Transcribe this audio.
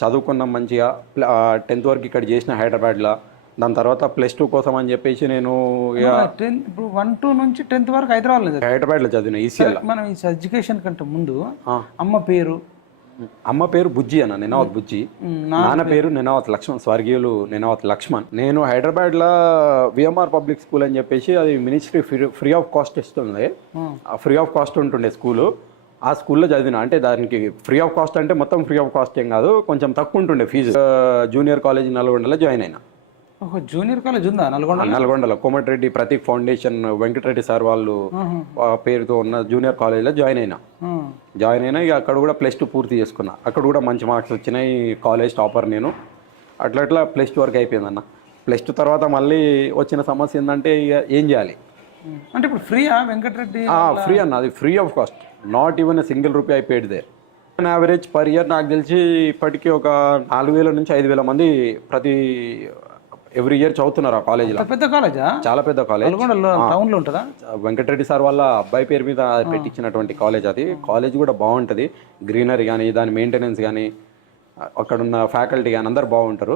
చదువుకున్నాం మంచిగా. టెన్త్ వరకు ఇక్కడ చేసిన హైదరాబాద్లో. దాని తర్వాత ప్లస్ టూ కోసం అని చెప్పేసి నేను టెన్త్ ఇప్పుడు వన్ టూ నుంచి టెన్త్ వరకు హైదరాబాద్లో చదివారు. హైదరాబాద్లో చదివిన ఈసీఎల్. మనం ఈ ఎడ్యుకేషన్ కంటే ముందు అమ్మ పేరు. అమ్మ పేరు బుజ్జి అన్న నినావత్ బుజ్జి. నాన్న పేరు. నినావత్ లక్ష్మణ్ స్వర్గీయులు నినావత్ లక్ష్మణ్. నేను హైదరాబాద్లో విఎంఆర్ పబ్లిక్ స్కూల్ అని చెప్పేసి అది ministry free free of cost ఇస్తుంది ఫ్రీ ఆఫ్ కాస్ట్ ఉంటుండే స్కూలు. ఆ స్కూల్లో చదివిన అంటే దానికి ఫ్రీ ఆఫ్ కాస్ట్ అంటే మొత్తం ఫ్రీ ఆఫ్ కాస్ట్ ఏం కాదు కొంచెం తక్కువ ఉంటుండే ఫీజు జూనియర్ కాలేజ్ నల్గొండలో జాయిన్ అయినా. ఓహో జూనియర్ కాలేజ్ ఉందా నల్గొండ నల్గొండలో. కోమటిరెడ్డి ప్రతీక్ ఫౌండేషన్ వెంకటరెడ్డి సార్ వాళ్ళు పేరుతో ఉన్న జూనియర్ కాలేజ్లో జాయిన్ అయినా. జాయిన్ అయినా ఇక అక్కడ కూడా ప్లస్ టూ పూర్తి చేసుకున్నా. అక్కడ కూడా మంచి మార్క్స్ వచ్చినాయి కాలేజ్ టాపర్ నేను. అట్లా అట్లా ప్లస్ టూ వరకు అయిపోయిందన్న. ప్లస్ టూ తర్వాత మళ్ళీ వచ్చిన సమస్య ఏంటంటే ఇక ఏం చేయాలి? అంటే ఇప్పుడు ఫ్రీయా వెంకటరెడ్డి ఫ్రీ అన్న అది free of cost. Not even single rupee I paid they average per year నాకు తెలిసి ఇప్పటికీ ఒక నాలుగు వేల నుంచి ఐదు వేల మంది ప్రతి ఎవ్రీ ఇయర్ చదువుతున్నారు ఆ కాలేజీలో పెద్ద కాలేజా చాలా పెద్ద కాలేజ్ నల్గొండలో టౌన్లో ఉంటుందా? వెంకటరెడ్డి సార్ వాళ్ళ అబ్బాయి పేరు మీద పెట్టించినటువంటి కాలేజ్ అది. కాలేజ్ కూడా బాగుంటుంది. గ్రీనరీ కానీ దాని మెయింటెనెన్స్ కానీ అక్కడ ఉన్న ఫ్యాకల్టీ కానీ అందరు బాగుంటారు.